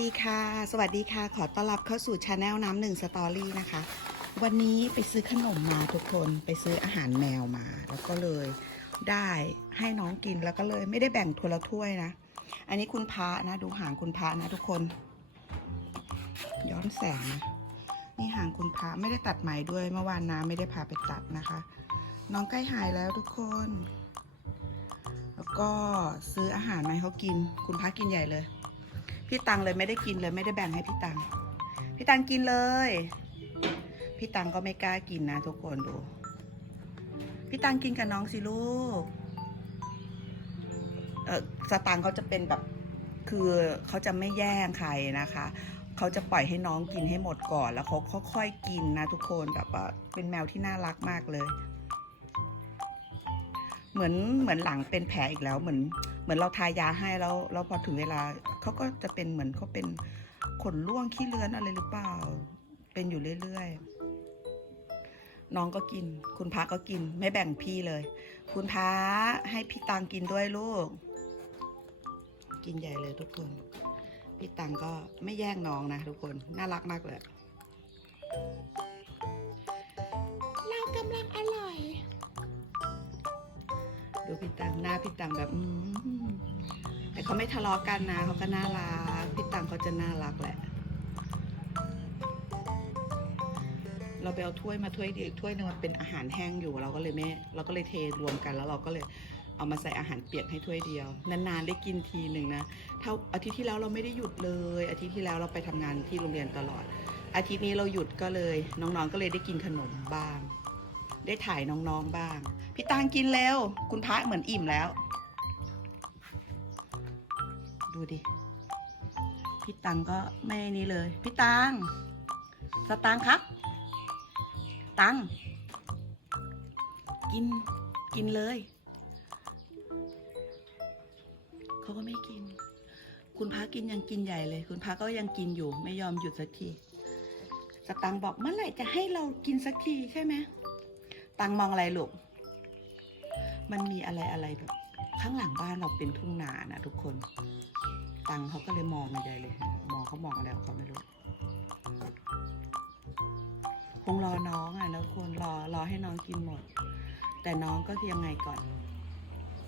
ดีค่ะ สวัสดีค่ะ ขอต้อนรับเข้าสู่ชาแนลน้ำหนึ่งสตอรี่นะคะ วันนี้ไปซื้อขนมมาทุกคน ไปซื้ออาหารแมวมา แล้วก็เลยได้ให้น้องกิน แล้วก็เลยไม่ได้แบ่งทัวละถ้วยนะ อันนี้คุณพระนะ ดูหางคุณพระนะทุกคน ย้อนแสงนะ นี่หางคุณพระไม่ได้ตัดไหมด้วย เมื่อวานน้าไม่ได้พาไปตัดนะคะ น้องใกล้หายแล้วทุกคน แล้วก็ซื้ออาหารมาให้เขากิน คุณพระกินใหญ่เลย พี่ตังเลยไม่ได้กินเลยไม่ได้แบ่งให้พี่ตัง พี่ตังกินเลย พี่ตังก็ไม่กล้ากินนะทุกคนดู พี่ตังกินกับน้องสิลูก เออสตังเขาจะเป็นแบบ คือเขาจะไม่แย่งใครนะคะเขาจะปล่อยให้น้องกินให้หมดก่อนแล้วเขาค่อยๆกินนะทุกคนแบบว่าเป็นแมวที่น่ารักมากเลย เหมือนเหมือนหลังเป็นแผลอีกแล้วเหมือน เหมือนเราทายาให้แล้วแล้วพอถึงเวลาเขาก็จะเป็นเหมือนเขาเป็นขนร่วงขี้เลือนอะไรหรือเปล่า เป็นอยู่เรื่อยๆน้องก็กิน คุณพระก็กิน ไม่แบ่งพี่เลย คุณพระให้พี่ตังกินด้วยลูก กินใหญ่เลยทุกคน พี่ตังก็ไม่แย่งน้องนะทุกคนน่ารักมากเลยเรากำลังอร่อย ดูพี่ตังหน้าพี่ตังแบบอืมแต่เขาไม่ทะเลาะกันนะเขาก็น่ารักพี่ตังเขาจะน่ารักแหละ เราไปเอาถ้วยมาถ้วยเดียวถ้วยหนึงมันเป็นอาหารแห้งอยู่เราก็เลยไม่เราก็เลยเทรวมกันแล้วเราก็เลยเอามาใส่อาหารเปียกให้ถ้วยเดียวนานๆได้กินทีหนึ่งนะเท่าอาทิตย์ที่แล้วเราไม่ได้หยุดเลย อาทิตย์ที่แล้วเราไปทำงานที่โรงเรียนตลอด อาทิตย์นี้เราหยุดก็เลย น้องๆก็เลยได้กินขนมบ้าง ได้ถ่ายน้องๆบ้าง พี่ตังกินเร็ว คุณพระเหมือนอิ่มแล้ว ดูดิ พี่ตังก็ไม่นี่เลย พี่ตังสตังค์ครับ ตัง กิน กินเลย เขาก็ไม่กิน คุณพระกินยังกินใหญ่เลย คุณพระก็ยังกินอยู่ ไม่ยอมหยุดสักที สตังบอกเมื่อไหร่จะให้เรากินสักทีใช่ไหมตังมองอะไรลูก มันมีอะไรอะไรแบบ ข้างหลังบ้านเราเป็นทุ่งนานะทุกคน ตังเขาก็เลยมองมาใหญ่เลย มองเขามองอะไรของเขาไม่รู้ คงรอน้องอะแล้วคนรอรอให้น้องกินหมด แต่น้องก็ยังไงก่อน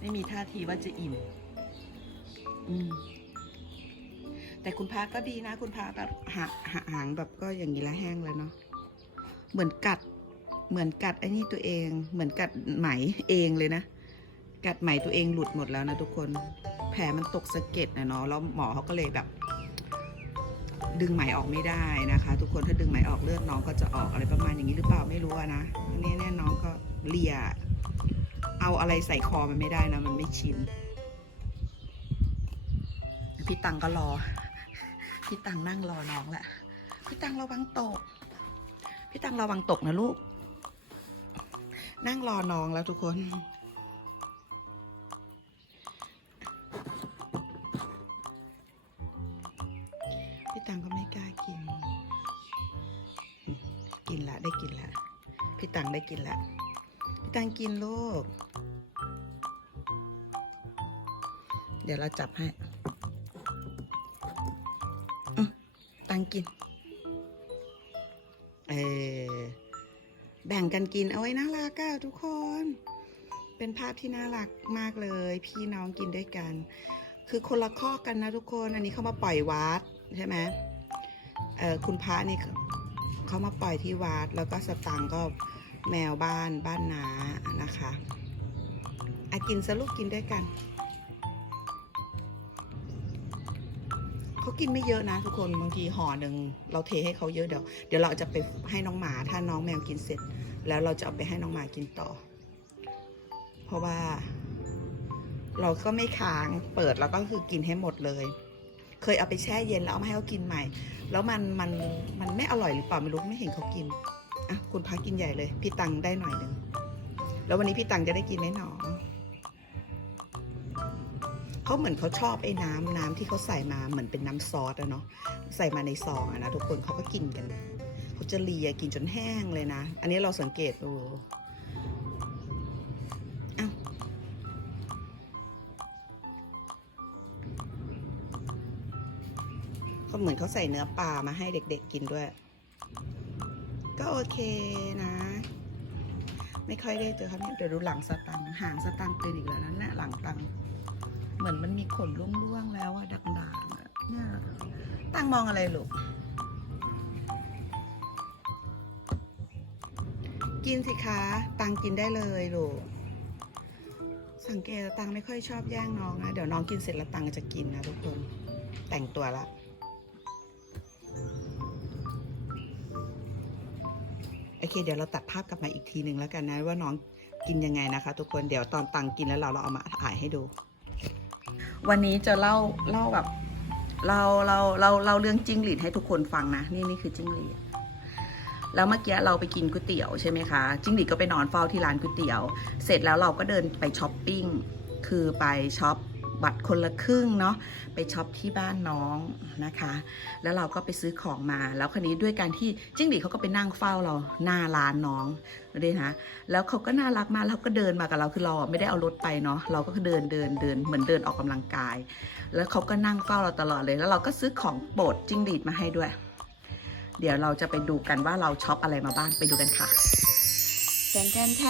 ไม่มีท่าทีว่าจะอิ่ม อืมแต่คุณพาก็ดีนะ คุณพาแบบหาหาหางแบบก็อย่างนี้ละแห้งแล้วเนาะเหมือนกัด เหมือนกัดไอ้นี่ตัวเอง เหมือนกัดไหมเองเลยนะ กัดไหมตัวเองหลุดหมดแล้วนะทุกคน แผลมันตกสะเก็ดนะเนาะ แล้วหมอเขาก็เลยแบบ ดึงไหมออกไม่ได้นะคะ ทุกคน ถ้าดึงไหมออกเลือดน้องก็จะออกอะไรประมาณอย่างนี้หรือเปล่าไม่รู้อะนะอันนี้แน่น้องก็เลีย เอาอะไรใส่คอมันไม่ได้นะ มันไม่ชิน พี่ตังก็รอ พี่ตังนั่งรอน้องแหละ พี่ตังระวังตก พี่ตังระวังตกนะลูก นั่งรอน้องแล้วทุกคน พี่ตังก็ไม่กล้ากิน กินละได้กินละพี่ตังได้กินละพี่ตังกินลูก เดี๋ยวเราจับให้ตังกิน เออ แบ่งกันกินเอาไว้น่ารักอะทุกคน เป็นภาพที่น่ารักมากเลย พี่น้องกินด้วยกัน คือคนละข้อกันนะทุกคน อันนี้เขามาปล่อยวัดใช่ไหมเออคุณพระนี่เขามาปล่อยที่วัด แล้วก็สตังค์ก็แมวบ้านบ้านนานะคะอะกินสลูกกินด้วยกัน เขากินไม่เยอะนะทุกคนบางทีห่อหนึ่งเราเทให้เขาเยอะเดี๋ยวเดี๋ยวเราจะไปให้น้องหมา ถ้าน้องแมวกินเสร็จ แล้วเราจะเอาไปให้น้องหมากินต่อ เพราะว่า เราก็ไม่ค้างเปิดแล้วก็คือกินให้หมดเลย เคยเอาไปแช่เย็นแล้วเอามาให้เขากินใหม่ แล้วมันมันมันไม่อร่อยหรือเปล่าไม่รู้ไม่เห็นเขากินอะคุณพากินใหญ่เลย พี่ตังได้หน่อยหนึ่งแล้ววันนี้พี่ตังจะได้กินไหมหนอ เขาเหมือนเขาชอบไอ้น้ำน้ำที่เขาใส่มาเหมือนเป็นน้ำซอสอะเนาะใส่มาในซองอะนะทุกคนเขาก็กินกันเขาจะเลียกินจนแห้งเลยนะ อันนี้เราสังเกตดูอ้าเขาเหมือนเขาใส่เนื้อปลามาให้เด็กๆกินด้วย ก็โอเคนะ ไม่ค่อยได้เจอเขาเนี่ยเดี๋ยวดูหลังสตังค์หางสตังเป็นอีกแล้วนั่นแหละหลังตัง มือนมันมีขนร่วงๆแล้วอะด่างๆอะเนี่ยตังมองอะไรลูก กินสิคะ ตังกินได้เลยลูก สังเกตตังไม่ค่อยชอบแย่งน้องนะ เดี๋ยวน้องกินเสร็จแล้วตังจะกินนะทุกคน แต่งตัวละโอเค เดี๋ยวเราตัดภาพกลับมาอีกทีหนึ่งแล้วกันนะว่าน้องกินยังไงนะคะ ทุกคนเดี๋ยวตอนตังกินแล้วเราเราเอามาถ่ายให้ดู วันนี้จะเล่าเล่าแบบเราเราเราเราเรื่องจิ้งหรีดให้ทุกคนฟังนะ นี่นี่คือจิ้งหรีดแล้วเมื่อกี้เราไปกินก๋วยเตี๋ยวใช่ไหมคะจิ้งหรีดก็ไปนอนเฝ้าที่ร้านก๋วยเตี๋ยว เสร็จแล้วเราก็เดินไปช้อปปิ้งคือไปช็อป บัตรคนละครึ่งเนาะไปช็อปที่บ้านน้องนะคะ แล้วเราก็ไปซื้อของมา แล้วคนนี้ด้วยการที่จิ้งหรีดเขาก็ไปนั่งเฝ้าเราหน้าร้านน้องด้วยนะแล้วเขาก็น่ารักมากแล้วก็เดินมากับเราคือเราไม่ได้เอารถไปเนาะเราก็เดินเดินเดินเหมือนเดินออกกำลังกาย แล้วเขาก็นั่งเฝ้าเราตลอดเลย แล้วเราก็ซื้อของโปรดจิ้งหรีดมาให้ด้วย เดี๋ยวเราจะไปดูกันว่าเราช็อปอะไรมาบ้างไปดูกันค่ะแทนแทนแท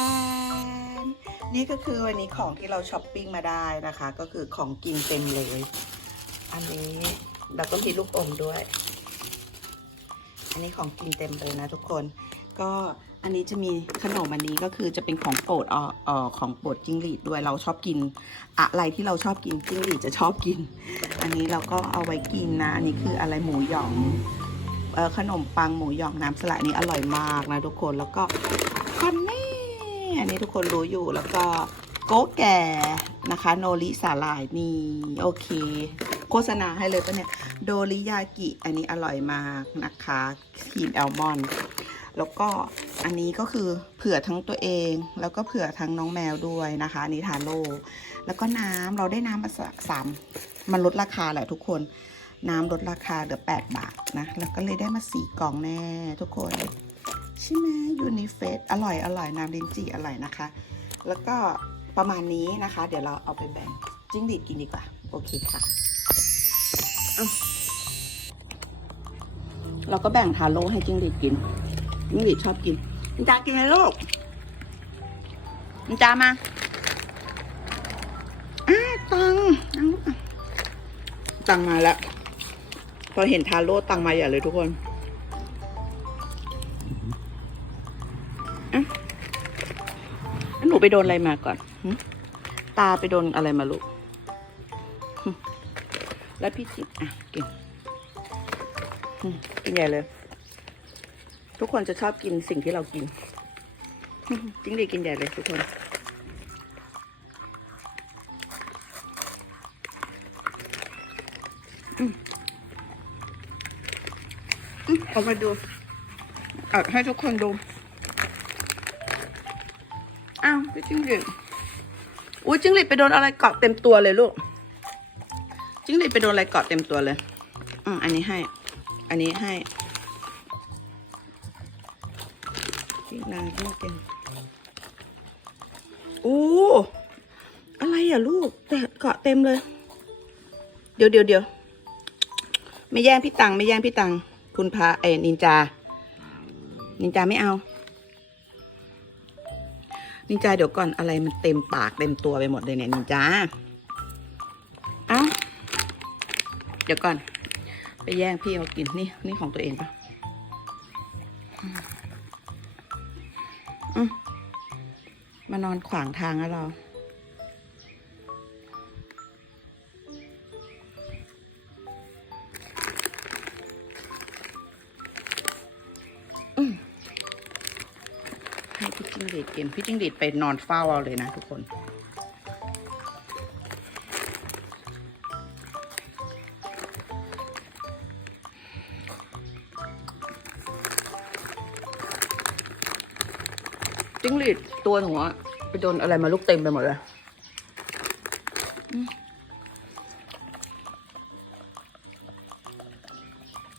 นี่ก็คือวันนี้ของที่เราช้อปปิ้งมาได้นะคะ ก็คือของกินเต็มเลย อันนี้แล้วก็มีลูกอมด้วย อันนี้ของกินเต็มเลยนะทุกคน ก็อันนี้จะมีขนมอันนี้ก็คือจะเป็นของโปรดอ่ออของโปรดจิ้งหรีดด้วยเราชอบกิน อะไรที่เราชอบกินจิ้งหรีดจะชอบกิน อันนี้เราก็เอาไว้กินนะอันนี้คืออะไรหมูหยองขนมปังหมูหยองน้ำสลัดนี้อร่อยมากนะทุกคนแล้วก็คอนเน อันนี้ทุกคนรู้อยู่แล้วก็โกแก่นะคะ โนริสาหร่ายนี่โอเค โฆษณาให้เลยปะเนี่ย โดริยากิ อันนี้อร่อยมากนะคะครีมแอลมอนด์แล้วก็อันนี้ก็คือเผื่อทั้งตัวเอง แล้วก็เผื่อทั้งน้องแมวด้วยนะคะอันนี้ทาโร่แล้วก็น้ำเราได้น้ำมาสามมันลดราคาแหละทุกคน น้ำลดราคาเหลือ 8 บาทนะ แล้วก็เลยได้มาสี่กล่องแน่ทุกคน เฟสอร่อยอร่อยน้ำลิ้นจี่อร่อยนะคะ แล้วก็ประมาณนี้นะคะ เดี๋ยวเราเอาไปแบ่งจิ้งหรีดกินดีกว่า โอเคค่ะ เราก็แบ่งทาโร่ให้จิ้งหรีดกิน จิ้งหรีดชอบกินนินจากินเลยลูกนินจามาอ้าตังตังมาแล้วพอเห็นทาโร่ตังมาอย่าเลยทุกคน ไปโดนอะไรมาก่อนตาไปโดนอะไรมาลูกแล้วพี่จิ๊บอะกินกินใหญ่เลย ทุกคนจะชอบกินสิ่งที่เรากินจิ้งหรีดกินใหญ่เลยทุกคนอืมเอามาดู ให้ทุกคนดู อ้าวพี่จิ้งหรีดอุ้ยจิ้งหรีดไปโดนอะไรเกาะเต็มตัวเลยลูกจิ้งหรีดไปโดนอะไรเกาะเต็มตัวเลย อืมอันนี้ให้ อันนี้ให้พี่นางพี่เก่งโอ้อะไรอะลูกแต่เกาะเต็มเลย เดี๋ยวเดี๋ยวเดี๋ยวไม่แย่งพี่ตังไม่แย่งพี่ตังคุณพาเอนินจา นินจาไม่เอา นินจาเดี๋ยวก่อนอะไรมันเต็มปากเต็มตัวไปหมดเลยเนี่ยนินจาเอ้าเดี๋ยวก่อน ไปแย่งพี่เอากินนี่นี่ของตัวเองปะอืมมานอนขวางทางอะเรา จิ้งหรีดกินพี่จิ้งหรีดไปนอนเฝ้าเอาเลยนะทุกคน จิ้งหรีดตัวหนูไปโดนอะไรมาลูกเต็มไปหมดเลย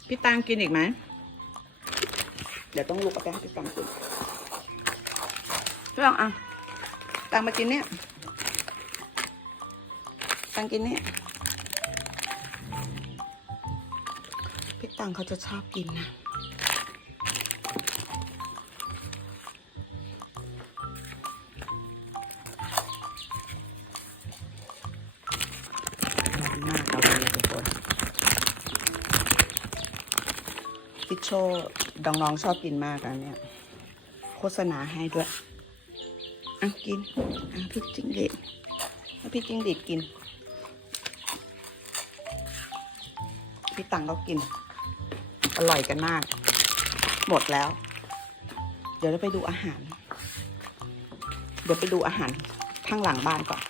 พี่ตังกินอีกไหม เดี๋ยวต้องลุกไปให้พี่ตังกิน พี่ลองอะตังมากินเนี่ยตังกินเนี่ยตังเขาจะชอบกินนะหน้าเขาสวยทุกคนพิชโชดองน้องชอบกินมากอันเนี้ยโฆษณาให้ด้วย อากินอาพริกจิ้งหรีดให้พี่จิ้งหรีดกิน พี่ตังก็กิน อร่อยกันมาก หมดแล้ว เดี๋ยวเราไปดูอาหาร เดี๋ยวไปดูอาหารข้างหลังบ้านก่อน